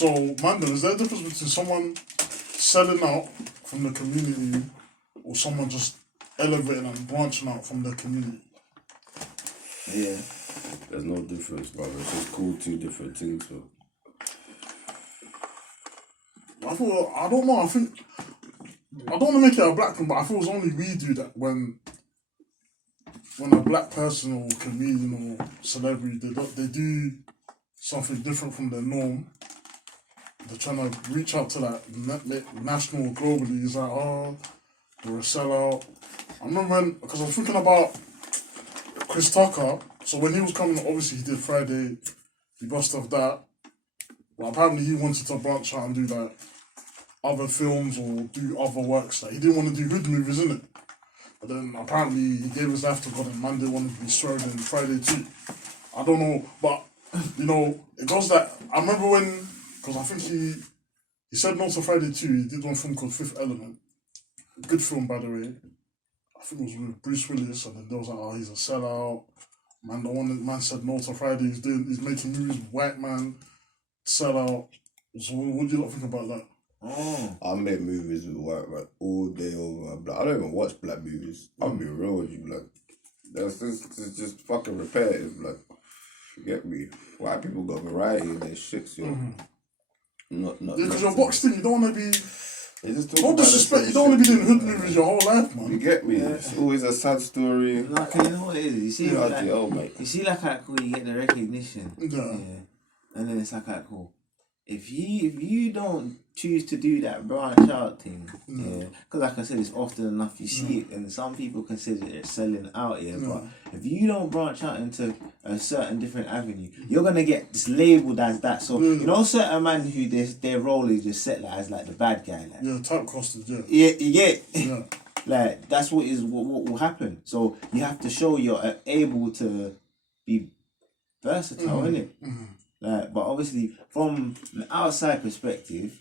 So, Mandem, is there a difference between someone selling out from the community or someone just elevating and branching out from the community? Yeah. There's no difference, brother. It's just called two different things. So. I don't know, I think, I don't want to make it a black thing, but I feel it's only we do that when a black person or comedian or celebrity, they do something different from their norm. They're trying to reach out to like national or globally. It's like, oh, they're a sellout. I remember because I was thinking about Chris Tucker. So when he was coming, obviously he did Friday, he bust off that. But apparently he wanted to branch out and do like other films or do other works. Like he didn't want to do hood movies, innit? But then apparently he gave his life to God and man didn't want to be swerved in Friday too. I don't know, but you know, it goes that I remember when, because I think he said no to Friday 2, he did one film called Fifth Element. Good film, by the way. I think it was with Bruce Willis, and then there was like, oh, he's a sellout. Man, the one that man said no to Friday, he's making movies, white man, sellout. So what do you not think about that? Oh. I make movies with white man all day over. I don't even watch black movies. I'll be real with you, blood. It's just fucking repetitive, blood. You get me? White people got variety in their shits, yo. Not yeah, because you're boxed in, you don't want to be. No disrespect, you don't shit. want to be doing hood movies your whole life, man. You get me? Yeah. It's always a sad story. Like, you know what it is? You see, you see, like, how cool you get the recognition. Yeah. And then it's like, cool. If you don't choose to do that branch out thing, yeah, because like I said, it's often enough you see it, and some people consider it selling out, but if you don't branch out into a certain different avenue, you're gonna get just labelled as that. So you know, certain man who their role is just set like as like the bad guy, like typecasted, yeah, you get like that's what will happen. So you have to show you're able to be versatile, innit? Like, but obviously, from an outside perspective,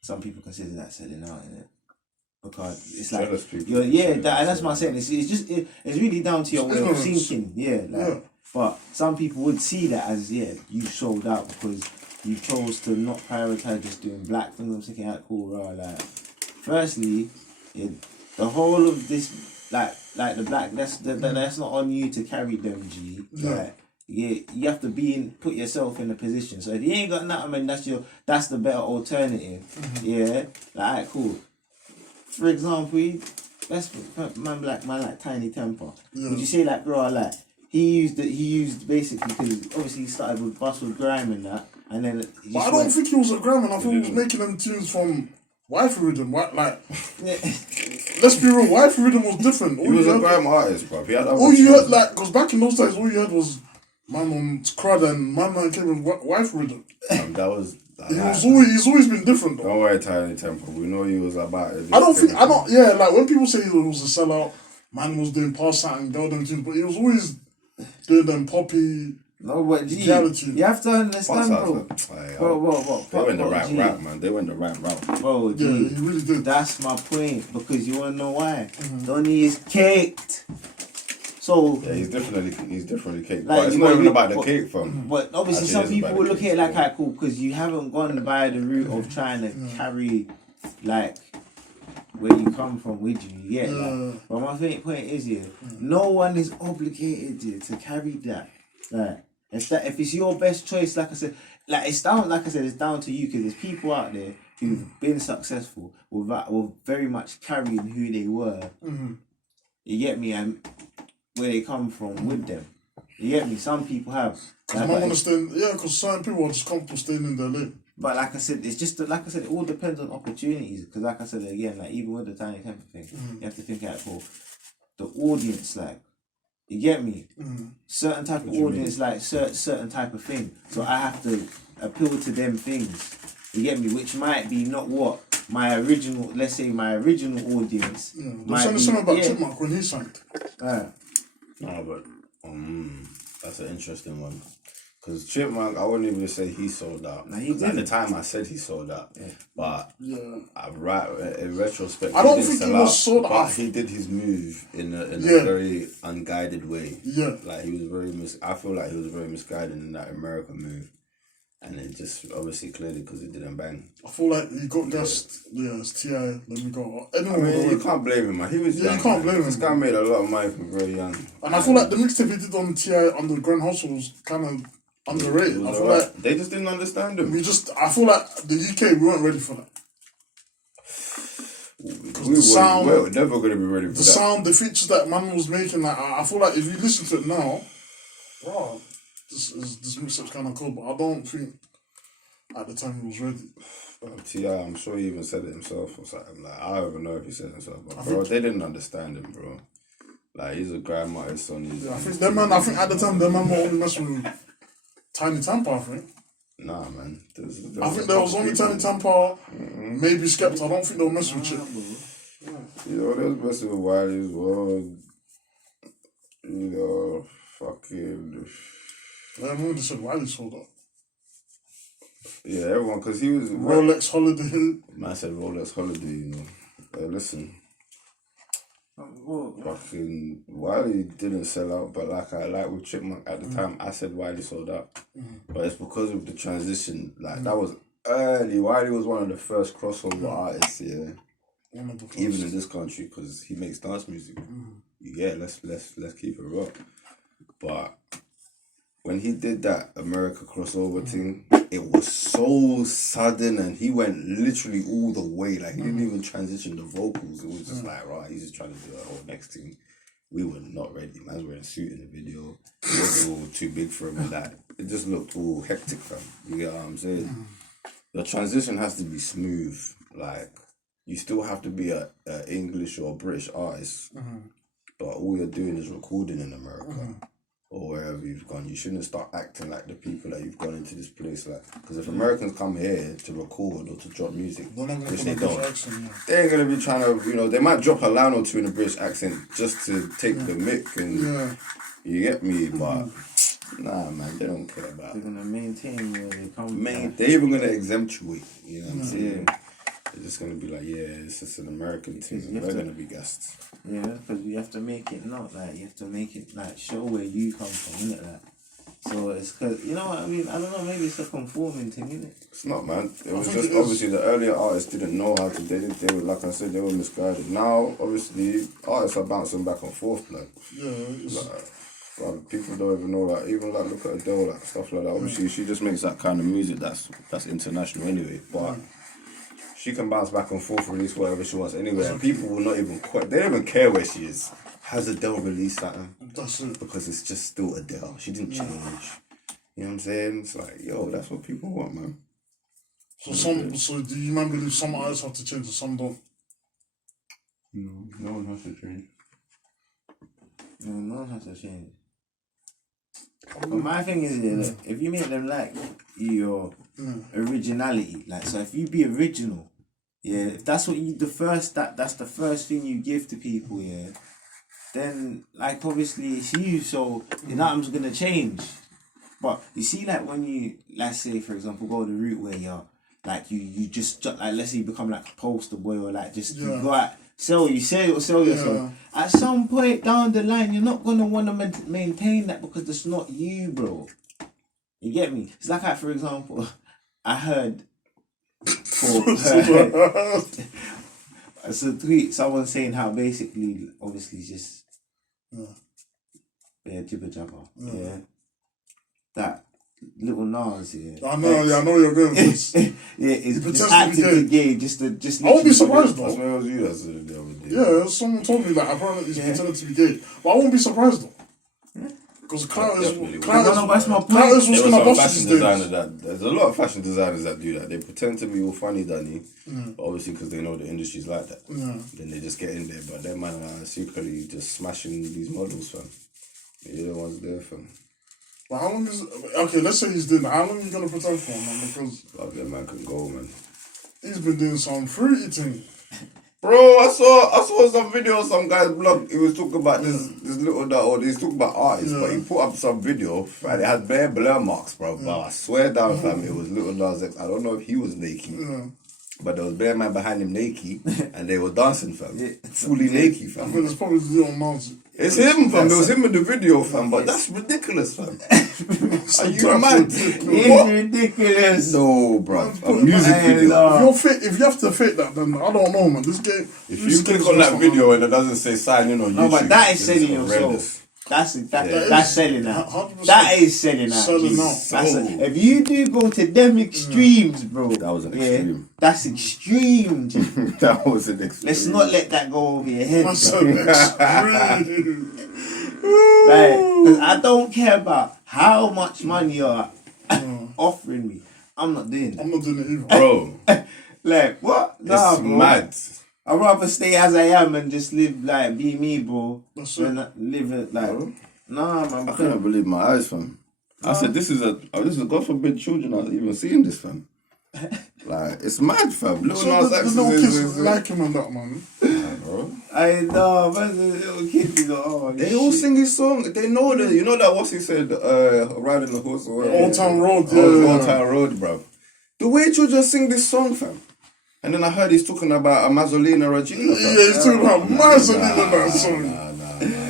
some people consider that selling out, innit? Because it's like, and that's my saying. It's really down to your way of thinking, But some people would see that as, you sold out because you chose to not prioritize just doing black things. I'm thinking, cool, right? Like, firstly, the whole of this, like the black, that's not on you to carry them, G. Like, you have to put yourself in a position. So if you ain't got nothing, I mean, that's the better alternative. Like, cool. For example, black man like Tiny Temper. Would you say like, bro, like he used basically because obviously he started with Bustle Grime and that, and then. But I don't think he was a grime, and I think he was making them tunes from Wifey Rhythm. Let's be real, Wifey Rhythm was different. He was a grime artist, bro. He had all you heard, like, because back in those days, all you heard was man on Crud and man came with Wifey Rhythm. That was. He's always been different though. Don't worry, Tiny Temple. We know he was about it. Like when people say he was a sellout, man was doing pass out and girl them tunes, but he was always doing them poppy. No, but G, you have to understand, bro. They went the right route, man. They went the right route. Bro, G, he really did. That's my point, because you wanna know why? Donnie is caked. So he's definitely cake. Like, but it's not even about the cake, fam. But obviously, some people will look at it like, cool, because you haven't gone by the route of trying to carry, like, where you come from with you. But my point is, no one is obligated to carry that. Like, if it's your best choice, like I said, it's down to you, because there's people out there who've been successful with very much carrying who they were. You get me? And where they come from with them. You get me? Some people have. Because certain people are just comfortable staying in their lane. But like I said, it's just, like I said, it all depends on opportunities. Because like I said again, like even with the Tiny Temper thing, you have to think out for the audience, like, you get me? Certain type of audience, like certain type of thing. So I have to appeal to them things. You get me? Which might be not what my original audience. Might be something about Chipmunk when he sang. No, but that's an interesting one. Because Chipmunk, I wouldn't even say he sold out. No, he did. At the time, I said he sold out. But in retrospect, I don't think he was sold out. But he did his move in a very unguided way. Like he was I feel like he was very misguided in that American move. And then just obviously cleared it because it didn't bang. I feel like he got gassed. Yeah, it's T.I. Let me go. Anyone You can't blame him, man. He was young. You can't blame him. This guy made a lot of money from very young. And I feel like the mixtape he did on T.I. on the Grand Hustle was kind of underrated. I feel like they just didn't understand him. I feel like the UK, we weren't ready for that. We're never going to be ready for that. The sound, the features that man was making, like I feel like if you listen to it now, wow, this mixtape's kind of cool, but I don't think at the time he was ready. T.I., I'm sure he even said it himself or something. Like, I don't even know if he said it himself, but bro, they didn't understand him, bro. Like, he's a grandma's son. I think at the time, them man were only messing with Tiny Tampa, I think. Nah, man. I think there was only Tiny Tampa, maybe Skepta. I don't think they were messing with Chip. You know, they was messing with Wiley as well. You know, fucking... Yeah, I remember they said Wiley sold out. Yeah, everyone, because he was... Rolex Holiday. Man said Rolex Holiday, you know. Listen. Fucking Wiley didn't sell out, but like with Chipmunk at the time, I said Wiley sold out. But it's because of the transition. Like that was early. Wiley was one of the first crossover artists, yeah. Even in this country, because he makes dance music. Yeah, let's keep it real. But when he did that America crossover thing, it was so sudden and he went literally all the way. Like, he didn't even transition the vocals. It was just like, right, he's just trying to do a whole next thing. We were not ready. Man's wearing a suit in the video. It wasn't all too big for him and that. It just looked all hectic, fam. You get what I'm saying? The transition has to be smooth. Like, you still have to be a English or British artist. But all you're doing is recording in America. Or wherever you've gone, you shouldn't start acting like the people that you've gone into this place like. Because if Americans come here to record or to drop music, which they don't, they ain't gonna be trying to, you know, they might drop a line or two in a British accent just to take the mic and you get me, but nah, man, they don't care about. They're gonna maintain where they come. They're even gonna exemptuate. You know what I'm saying? They're just gonna be like, yeah, it's just an American thing. They're gonna be gassed. Yeah, because you have to make it not like, you have to make it like show where you come from, innit? Like, so it's because, you know what I mean? I don't know, maybe it's a conforming thing, innit? It's not, man. It was just obviously the earlier artists didn't know how to. They were, like I said, they were misguided. Now, obviously, artists are bouncing back and forth, like. Like, people don't even know that. Even like look at Adele, like stuff like that. Obviously, she just makes that kind of music that's international anyway, but. She can bounce back and forth, release whatever she wants anyway, and people will not even they don't even care where she is. Has Adele released something? That's it. Because it's just still Adele. She didn't change. You know what I'm saying? It's like, yo, that's what people want, man. So do you man believe some artists have to change and some don't? No one has to change. No one has to change. But my thing is, look, if you make them like your originality, like, so if you be original, yeah, if that's what you, that's the first thing you give to people, yeah, then, like, obviously it's you, so nothing's gonna change. But you see, like, when you, let's say, for example, go the route where you're, like, you just, like, let's say you become, like, a poster boy, or, like, just, you go out, sell yourself. At some point down the line, you're not gonna want to maintain that because it's not you, bro. You get me? It's like, for example, I heard it's a tweet, someone saying how basically, obviously, just jibber jabber, that little Nas, I know you're going for this. It's just actively gay, just I won't be surprised though. That's what I was you that said the other day. Yeah, someone told me that apparently he's pretending to be gay, but I won't be surprised though. Because clout is what's gonna bust these days. There's a lot of fashion designers that do that. They pretend to be all funny, Danny, but obviously because they know the industry's like that. Then they just get in there, but them man are secretly just smashing these models, fam. They're the ones there, fam. But how long is... Okay, let's say he's doing that. How long are you going to pretend for, man? Because... That man can go, man. He's been doing some fruity thing. Bro, I saw some video on some guy's blog. He was talking about this little dog, or he's talking about artists, but he put up some video and it had bare blur marks, bro. But I swear down, fam, it was Little Nas X. I don't know if he was naked, but there was bare man behind him naked, and they were dancing, fam. Fully naked, I fam. think it's probably Leon Mars. It's him, fam. There was him in the video, fam. But that's ridiculous, fam. Are you mad? It's ridiculous. No, bro. A music video. If you have to fake that, then I don't know, man. This game. If you click on that video and it doesn't say sign in on YouTube, No, but that is selling horrendous. yourself. That's selling out. 100% That is selling out. selling out. If you do go to them extremes, bro. That was an extreme. That's extreme. G. That was an extreme. Let's not let that go over your head. That's bro. an extreme. Like, 'cause I don't care about how much money you're offering me. I'm not doing that. I'm not doing it either. Bro, Like, what? Nah, it's bro. mad. I'd rather stay as I am and just live, like, be me, bro. That's Than it. live it, like, nah, man. I couldn't believe my eyes, fam. I said, this is God forbid children are even seeing this, fam. Like, it's mad, fam. Little So Nas the X little kids is like him and that, man. bro. I know, man, the little kids be like, oh, They all sing his song. They know that. You know that what's he said, riding the horse or whatever. Old Town Road, Old Town Road, bro. The way children sing this song, fam. And then I heard he's talking about a Mazzolina Regina, fam. Yeah, he's talking about Mazzolina in that song. Nah,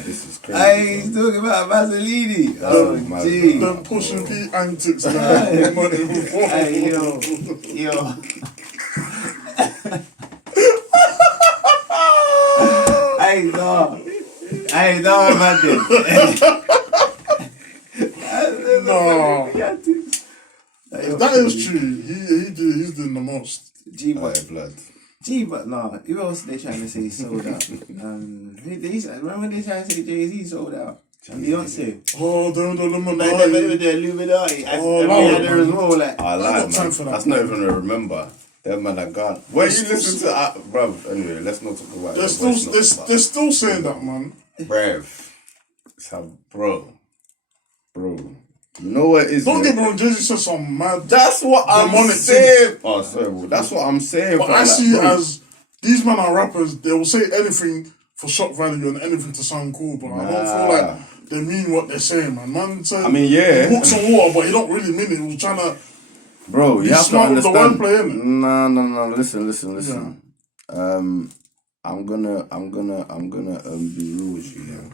this is crazy. Hey, he's talking about Mazzolini. Oh, mad, gee. Them pushing P antics. Hey, yo. Hey, no, man. No. That is true. He's doing the most. G, Blood. but nah, who else they trying to say sold out? Remember they trying to say Jay-Z sold out? And Beyonce. Oh, the Like, Illuminati. the Illuminati. Oh, And Lord, Rihanna as well, like. I got lied, time man. for that. That's not even a remember. That man are gone. When you listen to, bruv, anyway, let's not talk about it. They're still saying that, man. Bruv. It's a bro. You know what it is? Don't yeah? get me wrong, Jay-Z said some mad. That's what I'm demonic saying. things. Oh, sorry, bro. That's what I'm saying. But fam. I see it bro. as these men are rappers. They will say anything for shock value and anything to sound cool, but I don't feel like they mean what they're saying, man. Man said, I mean, yeah. he bought some water, but he don't really mean it. He was trying to. Bro, you Be have to smart with the understand. wordplay, innit? No. Listen. I'm gonna be real with you. Yeah.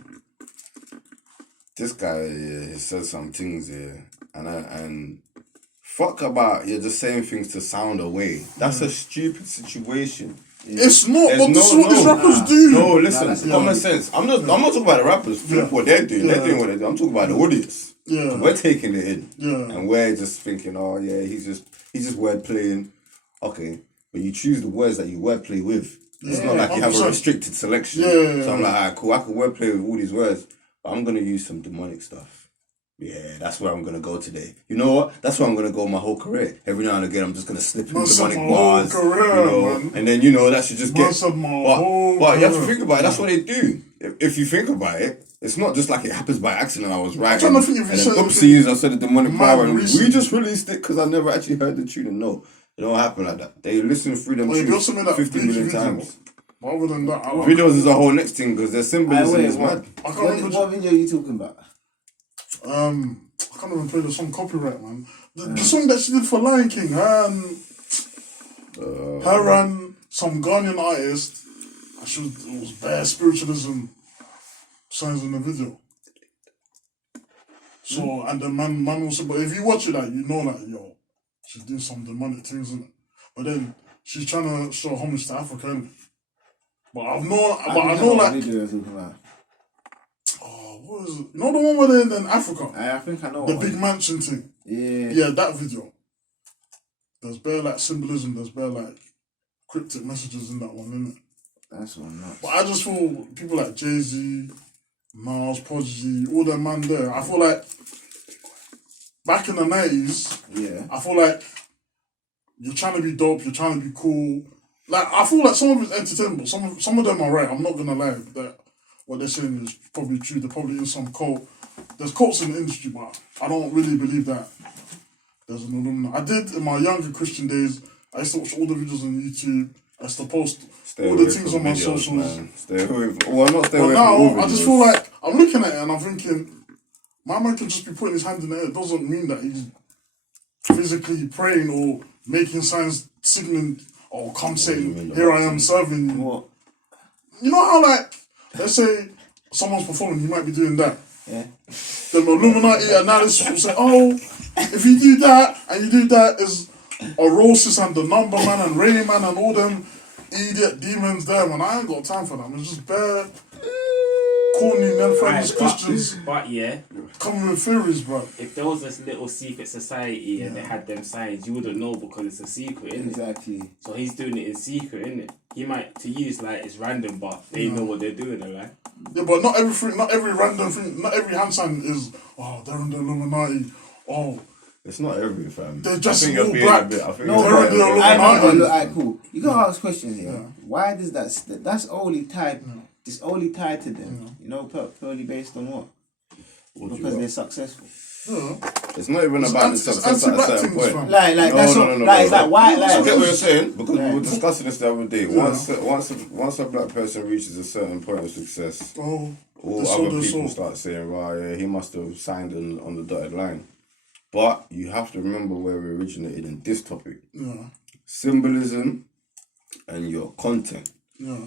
This guy he says some things here, and fuck about you're just saying things to sound away. That's a stupid situation. It's not, There's but this is what these rappers do. No, listen, common sense. I'm not talking about the rappers. Think what they're doing. Yeah. They're doing what they're doing. I'm talking about the audience. Yeah. We're taking it in. Yeah. And we're just thinking, oh yeah, he's just word playing. Okay. But you choose the words that you word play with. It's not like you have a 100%. restricted selection. Yeah. So I'm like, alright, cool, I can word play with all these words, but I'm gonna use some demonic stuff. Yeah, that's where I'm gonna go today. You know what? That's where I'm gonna go my whole career. Every now and again, I'm just gonna slip in Man said demonic my whole bars, career, you know, man. and then that should just Man get. said my whole But you have to career. think about it. That's what they do. If you think about it, it's not just like it happens by accident. I was right. trying to think if you and said then it- oopsies, I said a demonic Mad bar, and recent. we just released it because I never actually heard the tune. And no, it don't happen like that. They listen through them Wait, they tunes also made that 50 Bleach million video. times. But other than that, I like Videos is a whole next thing because their symbolism Wait, is what? mad. I can't remember. What video are you talking about? I can't even play the song copyright, man. The song that she did for Lion King, her and some Ghanaian artist. It was bare spiritualism signs in the video. So and the man also, but if you watch it, like you know, like she's doing some demonic things in it. But then she's trying to show homage to Africa. Innit? But I know, what like, video you're talking about. what is it? You know the one where they're in Africa, I think I know. the one. big mansion thing. Yeah. Yeah, that video. There's bare like symbolism. There's bare like cryptic messages in that one, innit? That's one nuts. But I just feel people like Jay-Z, Nas, Prodigy, all them man there. I feel like back in the 90s, Yeah. I feel like you're trying to be dope, you're trying to be cool. Like I feel like some of it's entertainment, but some of them are right. I'm not gonna lie. That what they're saying is probably true. There probably is some cult. There's cults in the industry, but I don't really believe that there's an Illuminati. I did in my younger Christian days. I used to watch all the videos on YouTube. I used to post all the things on my socials. Man. Stay away from, well, not stay But away from all now I just videos. feel like I'm looking at it and I'm thinking, my man can just be putting his hand in the air. It doesn't mean that he's physically praying or making signs, signaling oh, come say, do you mean, here I am serving you. What? You know how, like, let's say someone's performing, he might be doing that. Yeah. Then the Illuminati analysis will say, oh, if you do that and you do that, is Orosis and the Number Man and Rayman and all them idiot demons there, man. I ain't got time for them. It's just bare corny friendless Christians But yeah, coming with theories, bro. if there was this little secret society and they had them signs, you wouldn't know because it's a secret, innit? Exactly. So he's doing it in secret, innit? He might, to you, it's like it's random, but they know what they're doing, like. Yeah, but not every random thing, not every hand sign is, oh, they're in the Illuminati. Oh, It's not every fam. they're just I think you're all being black. a bit. I think No, you're they're being a in bit- the I know, Illuminati. look, alright, cool. You gotta ask questions here. Why does that's only tied? It's only tied to them. You know, purely based on what? What do you Because got? they're successful. Yeah. It's not even about the It's success at a anti-black certain things, point. fam. Like No, that's no, what. no, no, Like it's no. like why? I Like get what you're saying because Yeah. we were discussing this the other day. Yeah. Once a black person reaches a certain point of success, Oh, all the other soul. people start saying, "Right, yeah, he must have signed on the dotted line." But you have to remember where we originated in this topic: Yeah, symbolism and your content. yeah,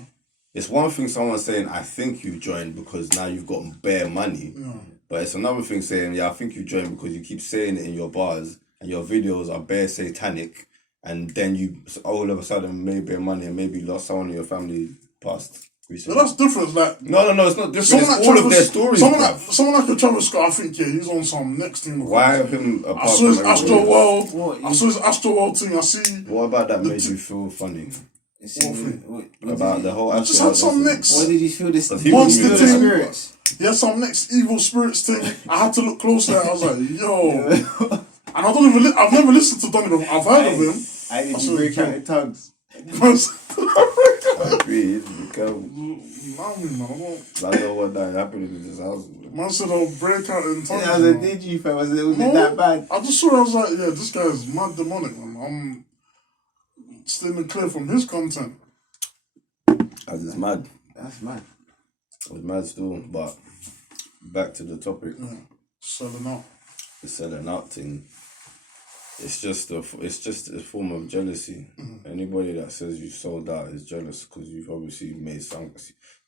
It's one thing someone saying, "I think you joined because now you've got bare money," yeah. but it's another thing saying, "Yeah, I think you joined because you keep saying it in your bars and your videos are bare satanic." And then you all of a sudden made bare money and maybe lost someone in your family passed But recently. that's different. Like, No, it's not different. someone It's like all of Travis- their stories, Someone bruv. like a Travis Scott, I think, yeah, he's on some next thing. Why him I apart saw from his everybody Astro else? World. What, I saw his Astro World thing. I see. What about that The made t- you feel funny? What About the whole I just Astro had some World next What did you feel this? Because he Monster was thing. spirits. He had some next evil spirits thing. I had to look closer. I was like, yo. And I don't even. I've never listened to Donny before. I've heard of him. I did I you saw break it. out the tongues? I agree. It's become. Nah, man, I don't. I know what that happened in this house. Man said I'll break out in tongues. That was a man. did you fam? Was it No, that bad? I just saw it, I was like, yeah, this guy is mad demonic, man. I'm staying clear from his content. As it's mad. That's mad. It's mad still. But back to the topic. Yeah, selling out. The selling out thing. It's just a form of jealousy. Anybody that says you sold out is jealous because you've obviously made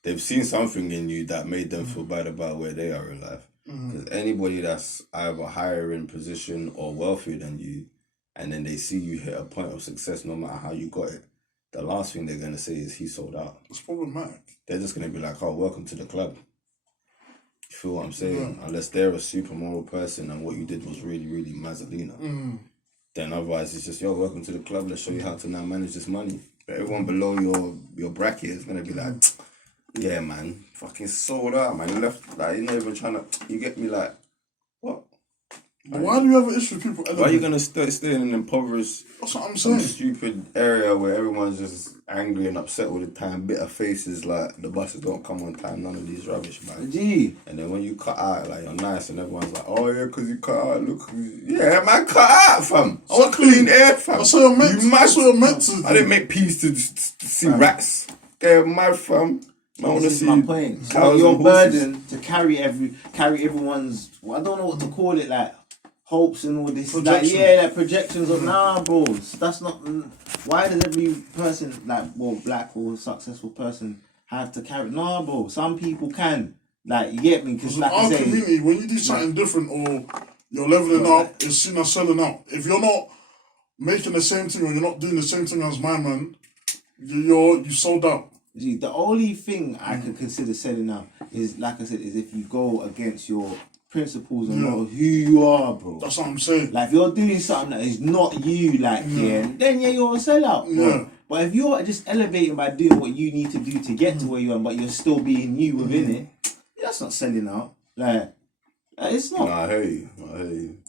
they've seen something in you that made them feel bad about where they are in life. Because anybody that's either higher in position or wealthier than you, and then they see you hit a point of success, no matter how you got it, the last thing they're gonna say is he sold out. It's problematic. They're just gonna be like, "Oh, welcome to the club." You feel what I'm saying? Unless they're a super moral person and what you did was really, really Mazzolina. Then otherwise it's just, yo, welcome to the club, let's show you how to now manage this money. But everyone below your bracket is gonna be like, yeah man, fucking sold out, man. You left, like, you're not even trying to, you get me, like, what? But why do you have an issue with people? Why are you gonna stay in an impoverished, That's what I'm some saying. stupid area where everyone's just angry and upset all the time, bitter faces, like the buses don't come on time, none of these rubbish, man. Gee. And then when you cut out, like, you're nice and everyone's like, oh yeah, because you cut out, look. Yeah, man, cut out, fam. I want clean air, fam. That's what you're meant to. You mad? That's what you're meant to. I didn't make peace to see rats. They're mad, fam. I want to This is see my point. It's not cows your and horses. burden to carry everyone's. Well, I don't know what to call it, like hopes and all this. Like, Projection. yeah, like projections of nah, bro. That's not. Why does every person, like, well, black or successful person, have to carry? Nah, bro. Some people can. Like, you get me? Because, Because like in I our say, community, when you do something different or you're leveling up, it's seen as selling out. If you're not making the same thing or you're not doing the same thing as my man, you sold out. gee, the only thing I could consider selling out is, like I said, is if you go against your principles and know who you are, bro. That's what I'm saying. Like, if you're doing something that is not you, like, then you're a sellout, bro. Yeah. But if you're just elevating by doing what you need to do to get to where you are, but you're still being you within it, that's not selling out. Like it's not. Nah, I hear you.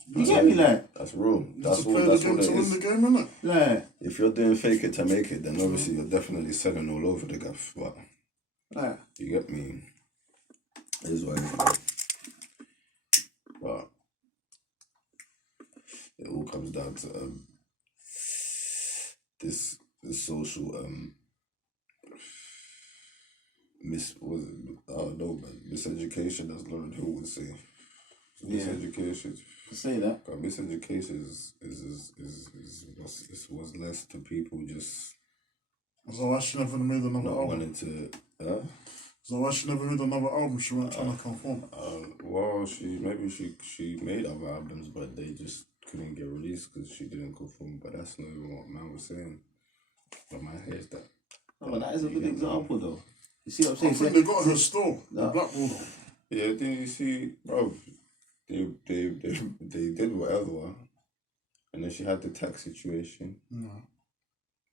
You get me, like? That's real. That's To all. play That's the what game it to win is. the game, innit? Like, If you're doing fake it to make it, then obviously you're definitely selling all over the gaff. But like, you get me. It is what it is. Bro. But it all comes down to this social I don't know, man. Miseducation, as Lauren Hill would say. Miseducation. say that. God, miseducation is what's less to people just So why she never made another not album? wanting to. So why she never made another album? She wasn't trying to conform. Well, she made other albums, but they just couldn't get released because she didn't conform. But that's not even what man was saying. But man hears that. Oh, but that is a good example, though. You see what I'm saying? I think they got her still. The Blackpool though. Yeah, then you see, bro, they did whatever, and then she had the tax situation. No.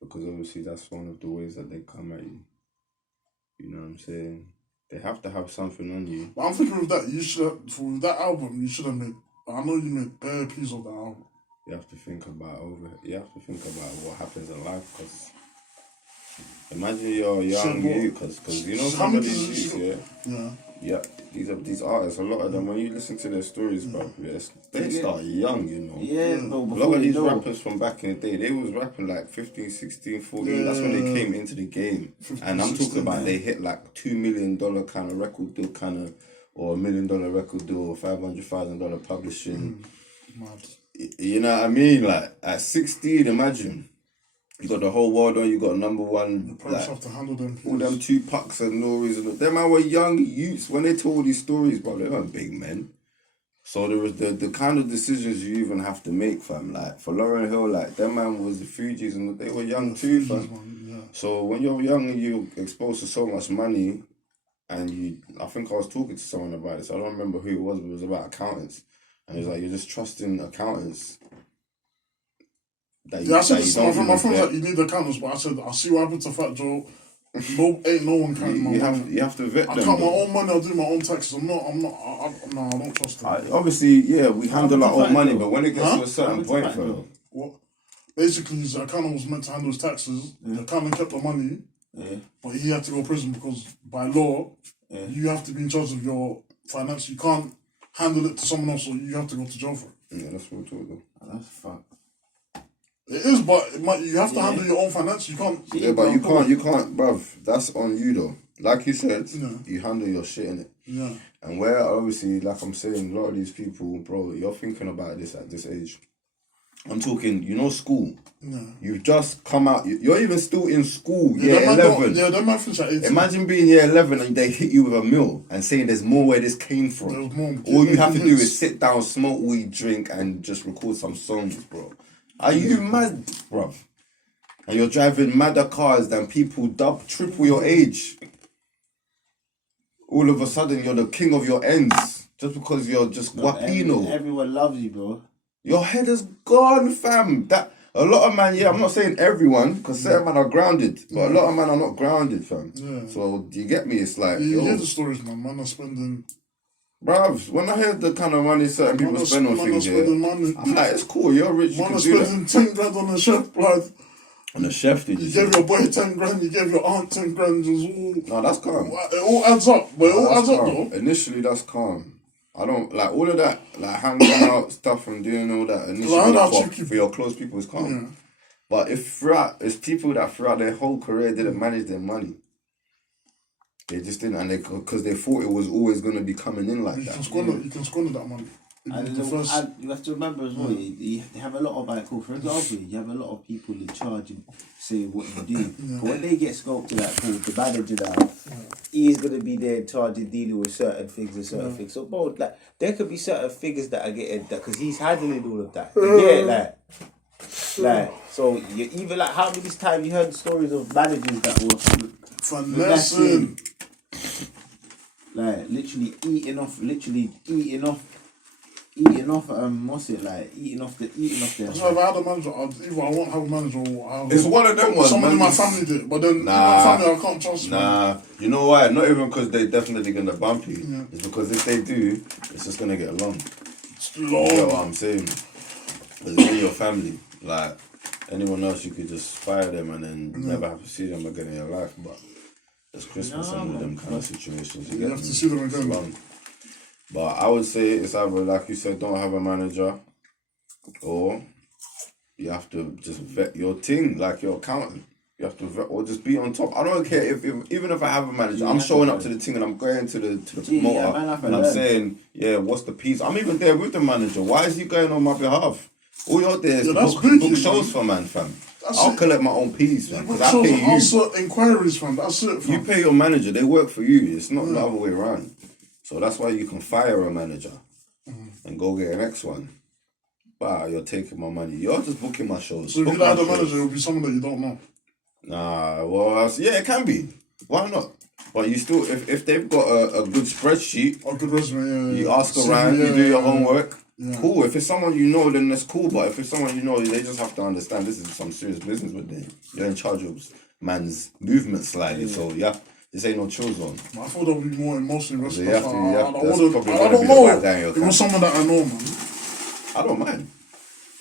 Because obviously that's one of the ways that they come at you. You know what I'm saying? They have to have something on you. But I'm thinking with that, for that album, you should have made. I know you made bare piece of that album. You have to think about what happens in life. Because imagine you're young, because you know some of these youths, yeah, these artists, a lot of them, when you listen to their stories, bro, they start young, you know. Yeah, no, a lot of these rappers from back in the day, they was rapping like 15, 16, 14. Yeah. That's when they came into the game. 15, and I'm talking about they hit like $2 million kind of record deal, or $1 million record deal, or $500,000 publishing. Mad. You know what I mean? Like at 16, imagine. You got the whole world on, you got number one. The parents have to handle them. All them Tupacs and Noris and them man were young youths. When they told these stories, bro, they weren't big men. So there was the kind of decisions you even have to make, fam. Like for Lauryn Hill, like them man was the Fugees and they were young too, fam. Yeah. So when you're young and you're exposed to so much money, and I think I was talking to someone about this. I don't remember who it was, but it was about accountants. And it was like, you're just trusting accountants. I said this to my friends like, you need accountants, but I said, I see what happened to Fat Joe. Ain't no one counting my money. You have to vet them. I count my own money, I'll do my own taxes. I don't trust them. Obviously, yeah, we handle our own money, but when it gets to a certain point, bro. What? Basically, his accountant was meant to handle his taxes. The accountant kept the money, but he had to go to prison because by law, you have to be in charge of your finance. You can't handle it to someone else, so you have to go to jail for it. Yeah, that's what we're talking. That's fucked. It is, but you have to handle your own finance. You can't. Yeah, but you can't, bruv. That's on you though. Like you said, you handle your shit in it. Yeah. And where obviously, like I'm saying, a lot of these people, bro, you're thinking about this at this age. I'm talking, school. Yeah. You've just come out. You're even still in school. Year 11. That man finished at 18. Imagine being year 11 and they hit you with a meal and saying there's more where this came from. All you have to do is sit down, smoke weed, drink, and just record some songs, bro. Are you mad, bruv? And you're driving madder cars than people triple your age. All of a sudden, you're the king of your ends. Just because you're just guapino. Everyone loves you, bro. Your head is gone, fam. A lot of man, I'm not saying everyone, because certain man are grounded. But a lot of man are not grounded, fam. Yeah. So, do you get me? It's like... You hear the stories, man. Man are spending... Bruv, when I hear the kind of money certain people spend on things, I'm like, it's cool, you're rich, you can do that. Man spending 10 grand on a chef, blood. On a chef, did you You gave your boy 10 grand, you gave your aunt 10 grand. No, that's calm. It all adds up, but it all adds up, though. Initially, that's calm. I don't, like, all of that, like, hanging out stuff and doing all that, initially, for your close people is calm. Yeah. But it's people that throughout their whole career didn't manage their money. They just didn't, and because they thought it was always going to be coming in like that. You can squander that money. And you have to remember as well, you have a lot of, for example, you have a lot of people in charge and say what you do. But when they get scoped to that, the manager now, he is going to be there in charge of dealing with certain things and certain things. So, bro, like, there could be certain figures that are getting that because he's handling all of that. You get it, like, so you even like how many times you heard stories of managers that were finessing. Like literally eating off what's it like eating off them. That's why if I had a manager, either I won't have a manager or I'll it's one of them ones. Someone in my family did, but then my family I can't trust. You know why? Not even because they're definitely gonna bump you. Yeah. It's because if they do, it's just gonna get long. It's long. You know what I'm saying? It's in your family. Like anyone else, you could just fire them and then never have to see them again in your life. But it's Christmas and all them kind of situations. You have to see them again. But I would say it's either, like you said, don't have a manager, or you have to just vet your thing, like your accountant. You have to vet, or just be on top. I don't care if even if I have a manager, I'm showing up to the thing and I'm going to the promoter and I'm saying, what's the piece? I'm even there with the manager. Why is he going on my behalf? All you're there is book shows for man, fam. I'll collect my own peas, fam. You Because I pay you. answer inquiries, fam. That's it, fam. You pay your manager. They work for you. It's not the other way around. So that's why you can fire a manager and go get an next one. Wow, you're taking my money. You're just booking my shows. So if you had a manager, it would be someone that you don't know. Nah, well, yeah, it can be. Why not? But you still, if they've got a good spreadsheet, A good resume, you ask around, you do your homework. Yeah. Cool. If it's someone you know, then that's cool. But if it's someone you know, they just have to understand this is some serious business with them. You're in charge of man's movement slightly, so yeah, this ain't no chill zone. I thought there would be more emotional So response. you have to, I that's don't probably know. gonna be the white guy in your It was camp. someone that I know, man. I don't mind.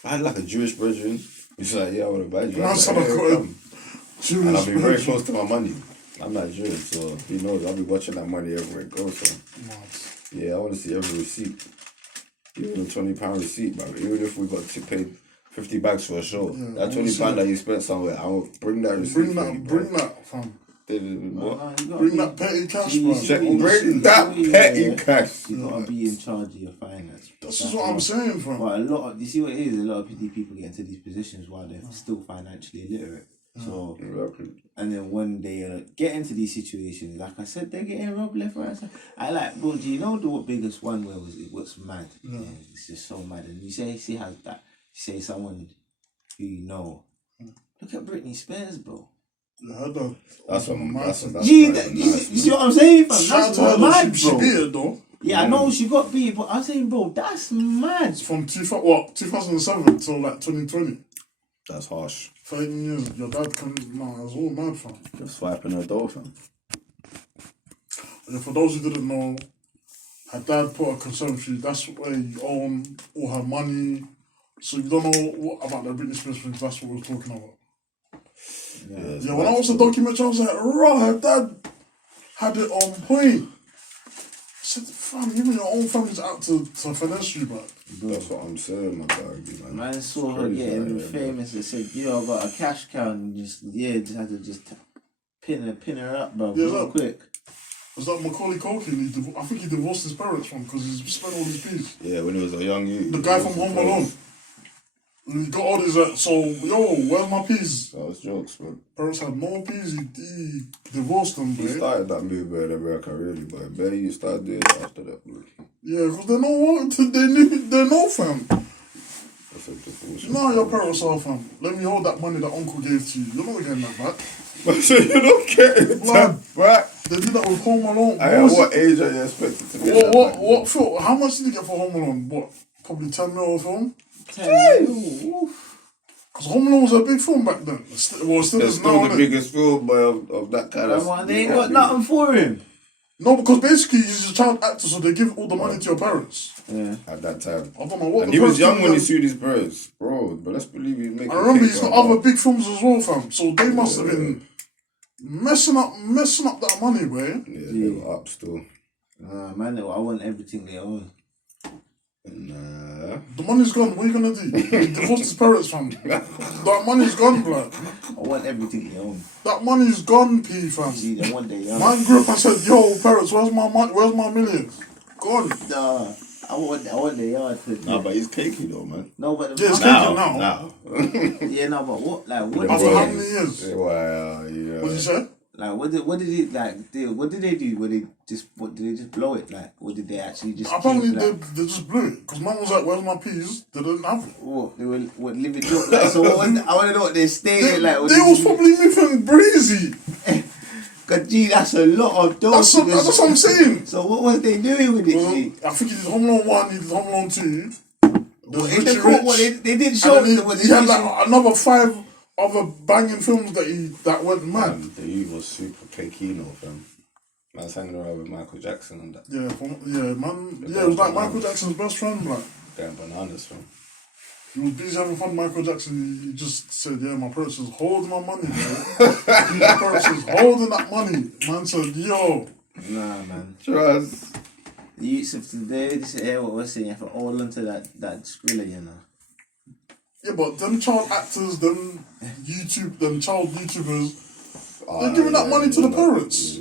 I had like a Jewish brethren. He's like, yeah, I would have banned you. Man, I'm like, someone yeah, got come. Jewish And I'll be very person. close to my money. I'm Nigerian, so he knows I'll be watching that money everywhere it goes. So. Yeah, I want to see every receipt. Even a £20 receipt, man. Even if we got to pay 50 bags for a show, that £20 that you spent somewhere, I'll bring that receipt. Bring that, fam. What? Bring that petty cash, You bro. see, Bring that petty cash. You gotta be in charge of your finance. This is what I'm saying, fam. But you see what it is? A lot of people get into these positions while they're still financially illiterate. So, and then when they get into these situations, like I said, they're getting robbed left, right, center. I like, bro, do you know the biggest one where what's mad? Yeah, it's just so mad. And you see how that, you say someone who you know, look at Britney Spears, bro. Yeah, that's Gee, you see what I'm saying, fam? That's mad, she bro. beat it, though. Yeah, I know she got beat, but I'm saying, bro, that's mad. From 2007 till like 2020. That's harsh. 13 years, your dad can, nah, it's all mad, fam. Just swiping her door, fam. And for those who didn't know, her dad put a conservatory, that's where you own all her money. So you don't know what about the Britney Spears thing, that's what we're talking about. Yeah, when I watched the documentary, I was like, raw, her dad had it on point. I said, fam, even your own family's out to finesse you, bro. That's what I'm saying, my dog. Man saw her getting famous and said, you know, I got a cash cow and just had to just pin her up, bro, real quick. Was that Macaulay Culkin? I think he divorced his parents from because he spent all his peas. Yeah, when he was a young youth. The guy from Home Alone. And he got all these, where's my peas? That was jokes, bro. Parents had no peas, he divorced them, bro. He started that movement in America, really, but man, you started doing it after that, bro. Yeah, because they know, fam. That's a divorce. You know how your parents are, fam. Let me hold that money that uncle gave to you. You're not getting that back. So you're not getting that back? They did that with Home Alone. At what age are you expected to get that back? What film? How much did you get for Home Alone? What? Probably 10 mil a film? 10 mil. Because Home Alone was a big film back then. Still It's is still now, the innit? biggest film of that kind of... They ain't got nothing for him. No, because basically he's a child actor, so they give all the money to your parents. Yeah. At that time. I don't know what And the he was first young thing when he was. sued his parents. Bro, but let's believe he's making... I remember he's got other big films as well, fam. So they must have been messing up that money, bro. Yeah, they were up still. Man, I want everything they own. Nah. The money's gone. What are you gonna do? He divorced his parents, fam. That money's gone, blood. I want everything they own. That money's gone, P, fam. See, they want their own. Man grew up and said, "Yo, parents, where's my money? Where's my millions? Gone." Nah, I want their yard to. Nah, but he's cakey though, man. No, but Yeah, it's Now. yeah, no, but what? Like, what? After how many years? Wow, yeah. What did you say? Like, what did it like? What did they do? Did they just blow it? Like, or did they actually just? Apparently, keep, like, they just blew it. Because man was like, "Where's my peas?" They didn't have it. what they were living joke like. So I want to know what they stayed like. They was probably living breezy. Cause gee, that's a lot of dough. That's what I'm saying. So what was they doing with it? Well, G? I think he did Home Alone 1, he did Home Alone 2. In the court, what they did show And then them was he had like another 5 other banging films that went mad. The youth was super cakey, fam. Man's hanging around with Michael Jackson and that. Yeah, it was like Michael Jackson's best friend, like. Going bananas, fam. He was busy having fun with Michael Jackson. He just said, yeah, my parents is holding my money, bro. My parents is holding that money. Man said, yo. Nah, man. Trust. The youths of today, this is what we're saying, you have to hold on to that Skrilla, you know. Yeah, but them child actors, them child YouTubers, they're giving that money to the parents.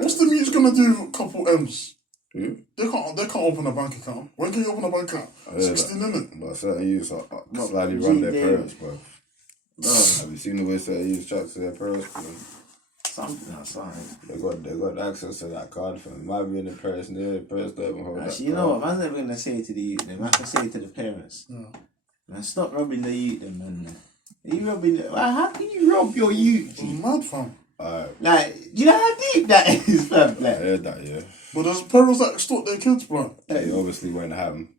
What's the music gonna do with a couple M's? Who? They can't open a bank account. When can you open a bank account? 16, innit? But certain youths slightly run their parents, bro. No. Have you seen the way certain youths chat to their parents, bro? Something outside. They got access to that card, fam. It might be in the parents there. The parents don't even hold that. Actually, you know what? Man's never gonna say it to the youth. Man, can say it to the parents. Yeah. Man, stop robbing the youth, then, man. You robbing? How can you rob your youth? It's mad, fam. Like, do you know how deep that is, fam? Like, I heard that, yeah. But there's parents that extort their kids, bro. They obviously went ham.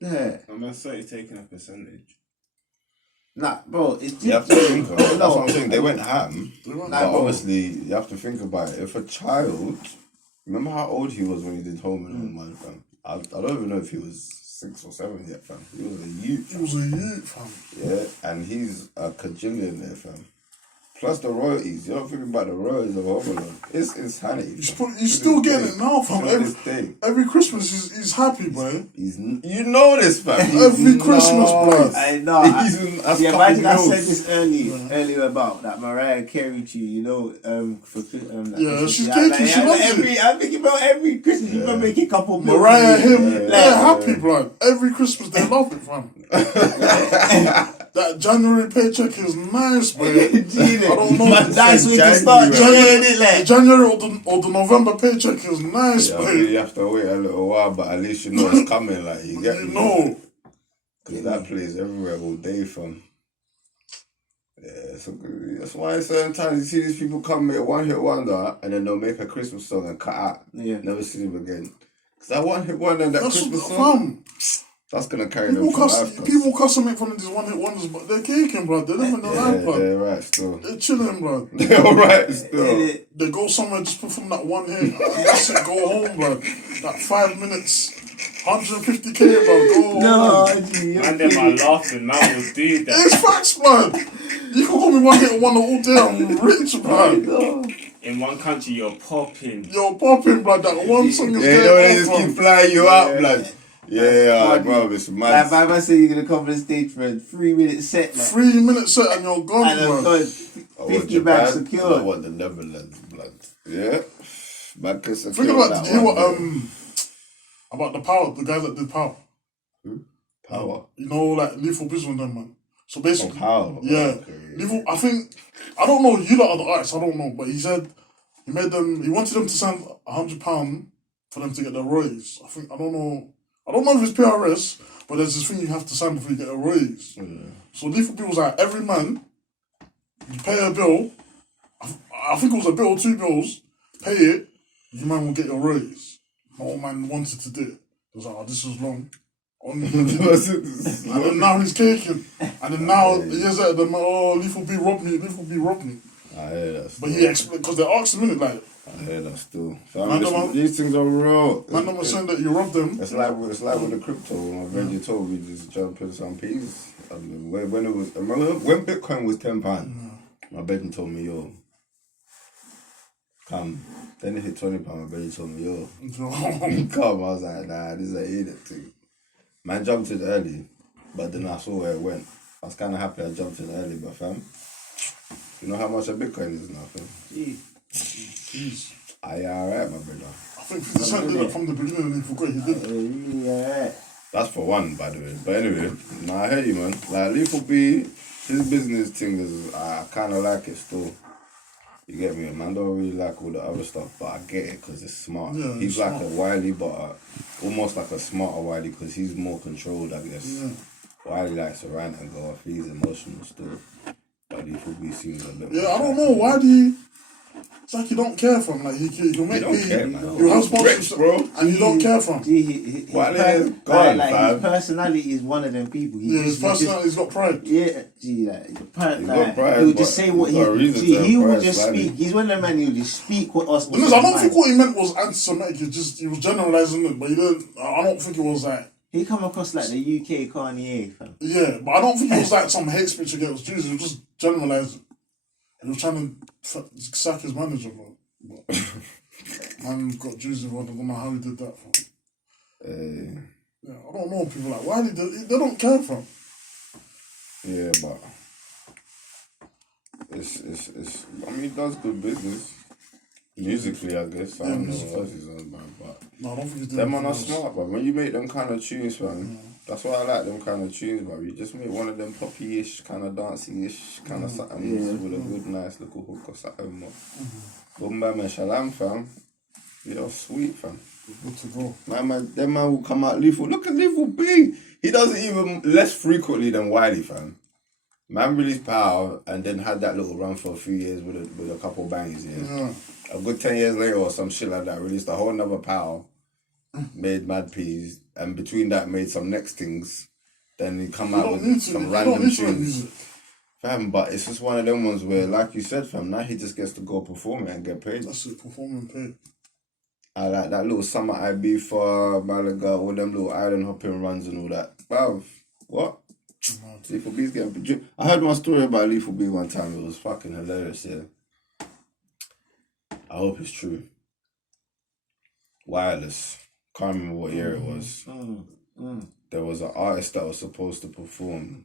yeah. I'm gonna say taking a percentage. Nah, bro, it's You have to think about it. That's what I'm saying. They went ham. Like, But obviously, you have to think about it. If a child, remember how old he was when he did Home and Home, man, fam? I don't even know if he was 6 or 7 yet, fam. He was a youth. He was a youth, fam. Yeah, and he's a cajillionaire, fam. Plus the royalties. You don't think about the royalties of Home Alone. It's insanity. He's still getting it now, fam. Every Christmas he's happy, bro. You know this, fam. Every Christmas, bro. I know. Imagine I said this earlier about that Mariah Carey tune, you know, for yeah, she's caking. She loves it. I'm thinking about every Christmas you're gonna make a couple million. Mariah, him, they're happy, bro. Every Christmas they love it, fam. That January paycheck is nice, bro. I don't know. Nice way to start The January or the November paycheck is nice, bro. You have to wait a little while, but at least you know it's coming. Like you get, you know. Because that plays everywhere all day, fam. Yeah, so that's why certain times you see these people come make one hit wonder and then they'll make a Christmas song and cut out. Yeah. Never see them again. Because that one hit wonder and that That's Christmas what, song, fam. that's gonna carry them for life. People custom make fun of these one hit wonders, but they're caking, bro. They're living their life, bro. They're right still. They're chilling, bro. They're alright still. They go somewhere, just perform that one hit, and that's it, go home, bro. That 5 minutes, 150k, bro, go home. Man, them are laughing, man will do that. It's facts, bro. You can call me one hit wonder all day, I'm rich, bro. In one country, you're popping. You're popping, bro. That one song is they just keep flying you out, blood. Yeah, bro, it's mad. Like, if I say you're gonna come on the stage for a 3-minute set, like, 3 minute set and you're gone, and I'm bro. gone, 50 bags secured. I want the Netherlands, blood. Yeah. Man can secure Think about, that did you hear one, what, about the Power, the guys that did Power? Who? Power? You know, like, Lethal Biz with them, man. So basically, Power? yeah. Okay. Lethal, I don't know, you lot are the artists, I don't know, but he said, he wanted them to send £100 for them to get their royalties. I don't know if it's PRS, but there's this thing you have to sign before you get a raise. Yeah. So Lethal Bill was like, every man, you pay a bill, I think it was a bill or 2 bills, pay it, you man will get your raise. My old man wanted to do it. He was like, this is long. And then now he's caking. And then now, years later, Lethal B robbed me. I hear that still. But he explained, because they asked him, innit, I hear that still. So these things are real. Man, was saying that you robbed them. It's like with the crypto. My Benji told me just jump in some peas. When Bitcoin was £10, my Benji told me, yo, come. Then it hit £20. My Benji told me, yo, come. I was like, nah, this is an idiot thing. Man jumped in early, but then I saw where it went. I was kind of happy I jumped in early, but fam, you know how much a Bitcoin is now, fam? Jeez. I alright, my brother. I think 50% did it from the beginning and he forgot he did. Yeah. That's for one, by the way. But anyway, I hear you, man. Like, Lethal B, his business thing is, I kind of like it still. You get me? Man, I don't really like all the other stuff, but I get it because it's smart. Yeah, he's like a Wiley, but almost like a smarter Wiley because he's more controlled, I guess. Yeah. Wiley likes to rant and go off. He's emotional still. But Lethal B seems a bit I don't know. Why do you... It's like you don't care for him. Like, he'll make you have sponsorship, bro, and you don't care for him. His personality is one of them people. His personality's got pride. Yeah, he's got pride. He'll just say what he will just speak. He's one of them man. He'll just speak what us. I don't think what he meant was anti-Semitic. He was generalizing it, but he didn't. I don't think it was like. He come across like the UK Kanye, fam. Yeah, but I don't think it was like some hate speech against Jews. He was just generalizing. He was trying to sack his manager, bro. But man got Jews involved. I don't know how he did that, fam. Yeah, I don't know people like why they don't care for him. Yeah, but it's. I mean, he does good business musically, I guess. I don't know what else he's on about, but No, I don't think he's doing Them man are anything else. smart, bro. When you make them kind of tunes, fam, that's why I like them kind of tunes, bro. You just make one of them poppy-ish, kind of dancey-ish, kind of something with a good, nice little hook or something. Boom, bam, and shalam, fam. You're sweet, fam. Good to go. Man, them man will come out lethal. Look at Lethal B. He does it even less frequently than Wiley, fam. Man released Power and then had that little run for a few years with a couple bangers, yeah. A good 10 years later or some shit like that, released a whole nother Power, made Mad Peas, and between that made some next things. Then he come out with some random tunes. Fam, but it's just one of them ones where, like you said, fam, now he just gets to go perform it and get paid. That's it, perform and pay. I like that little Summer IB for Malaga, all them little island hopping runs and all that. Wow, what? Lethal B's getting produced. I heard one story about Lethal B one time. It was fucking hilarious, yeah. I hope it's true. Wireless. Can't remember what year it was. There was an artist that was supposed to perform.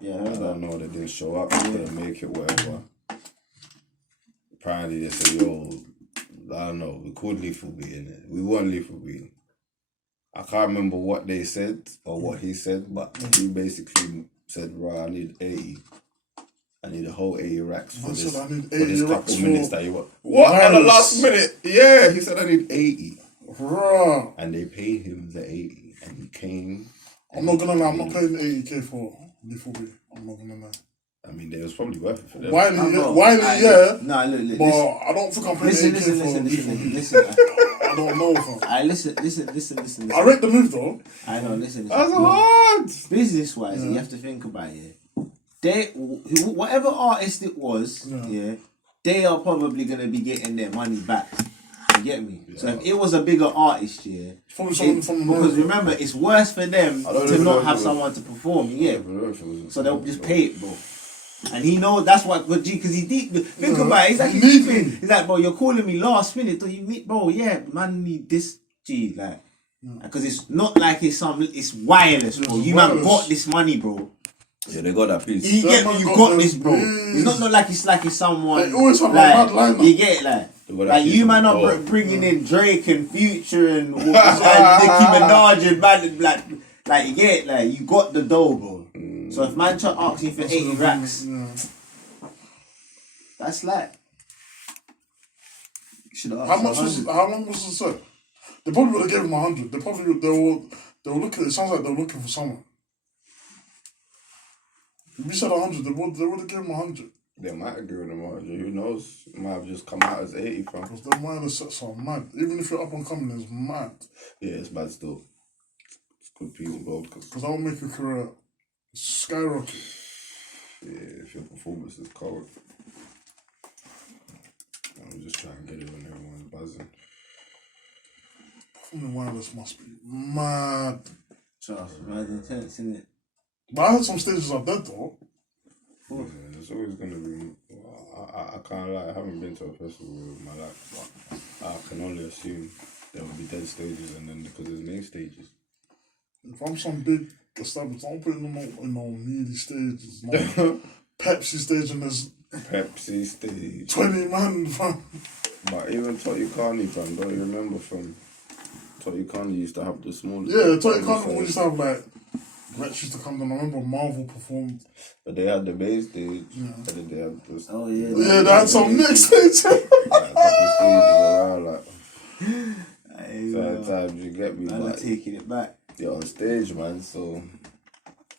Yeah, I don't know, they didn't show up, they didn't make it, whatever. Apparently they said, yo, I don't know, we called Lethal B in it. We want Lethal B. I can't remember what they said or what he said, but he basically said, right, I need 80. I need a whole 80 racks for this couple minutes that you want. What? At the last minute? Yeah, he said I need 80. Bruh. And they paid him the 80. And he came. I'm not gonna lie, I'm not paying 80k for Lethal B. I'm not gonna lie. I mean, it was probably worth it for them. Wiley, yeah. Nah, look, but I don't think I'm paying 80k for listen. I don't know, fam. Listen. I rate the move though. I know, listen. That's hard. Business wise, you have to think about it. Whatever artist it was, they are probably gonna be getting their money back. You get me? Yeah. So if it was a bigger artist, because remember, it's worse for them to not have someone to perform. You get me? So they'll just pay it, bro. And he knows that's what, because he deep. Think about it. He's like, bro, you're calling me last minute. Do you need, bro? Yeah, man, need this G, like, because it's not like it's wireless, bro. You man got this money, bro. Yeah, they got that piece. You get me? You got this, bro. It's not like it's someone. They always have like, a bad you get it, like you man are bringing in Drake and Future and Nicki Minaj and man, like you get it, like you got the dough, bro. So if man try asking for 80 racks, that's like. How long was the set? They probably would have given him 100. They were looking. It sounds like they were looking for someone. If we said 100, they would have given him 100. They might have given him 100. Who knows? It might have just come out as 80 from. Because the wireless sets are mad. Even if you're up and coming, it's mad. Yeah, it's mad still. It's good piece of gold. Because that will make your career skyrocket. Yeah, if your performance is cold. I'm just trying to get it when everyone's buzzing. Performing wireless must be mad. Trust, mad intense, isn't it? But I heard some stages are dead though. Yeah, there's always going to be. I can't lie, I haven't been to a festival in my life, but I can only assume there will be dead stages, and then because there's main stages. If I'm some big establishment, I'm putting them on needy stages. No Pepsi stage, and there's Pepsi stage 20 man, fam. But even Toti Kani, fam, don't you remember from Toti Kani used to have the small. Yeah, Toti Kani used to have like. Rex used to come down. I remember Marvel performed. But they had the main stage. And then they had this. Oh, yeah. Yeah, they had some next stage. Sometimes you get me. I'm taking it back. You're on stage, man, so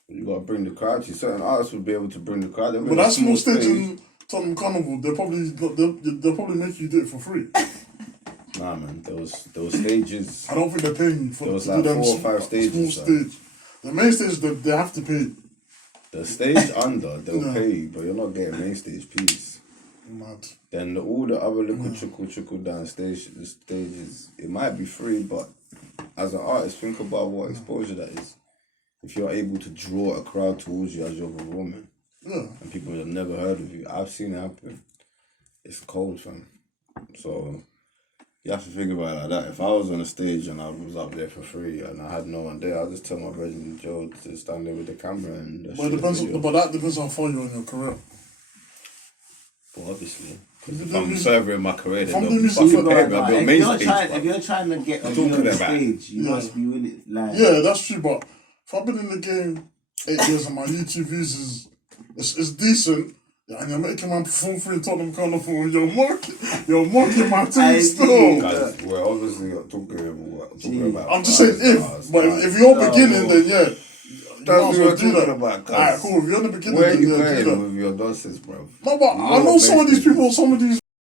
you gotta bring the crowd. Certain artists would be able to bring the crowd. But that small stage in Tottenham Carnival, they'll probably make you do it for free. Nah, man, there was stages. I don't think they're paying you for there was like 4 or 5 stages. Small stage. The main stage, they have to pay. The stage under, they'll pay you, but you're not getting main stage piece. Mad. Then all the other little trickle down stages, it might be free, but as an artist, think about what exposure that is. If you're able to draw a crowd towards you as you're performing, and people have never heard of you, I've seen it happen. It's cold, fam. So you have to think about it like that. If I was on a stage and I was up there for free and I had no one there, I'd just tell my brother Joe to stand there with the camera and. But that depends how far you're in your career. But obviously, If if you I'm do further in my career, then I'm they'll doing music fucking for- pay me. I'll be on main stage. If you're trying to get on talking the about. stage, you Yeah. must be willing. Like, Yeah, that's true. But if I've been in the game 8 years and my YouTube views is decent, yeah, and you're making man perform for Tottenham Carnival, you're mocking my I team still. Guys, we're obviously talking about. I'm just saying if you're beginning, then yeah. That's might what as we're well do talking that. about, guys. Alright, cool. If you're in the beginning, Where are then you yeah, do that. going with your nonsense, bro? No, but I know some of these people, some of these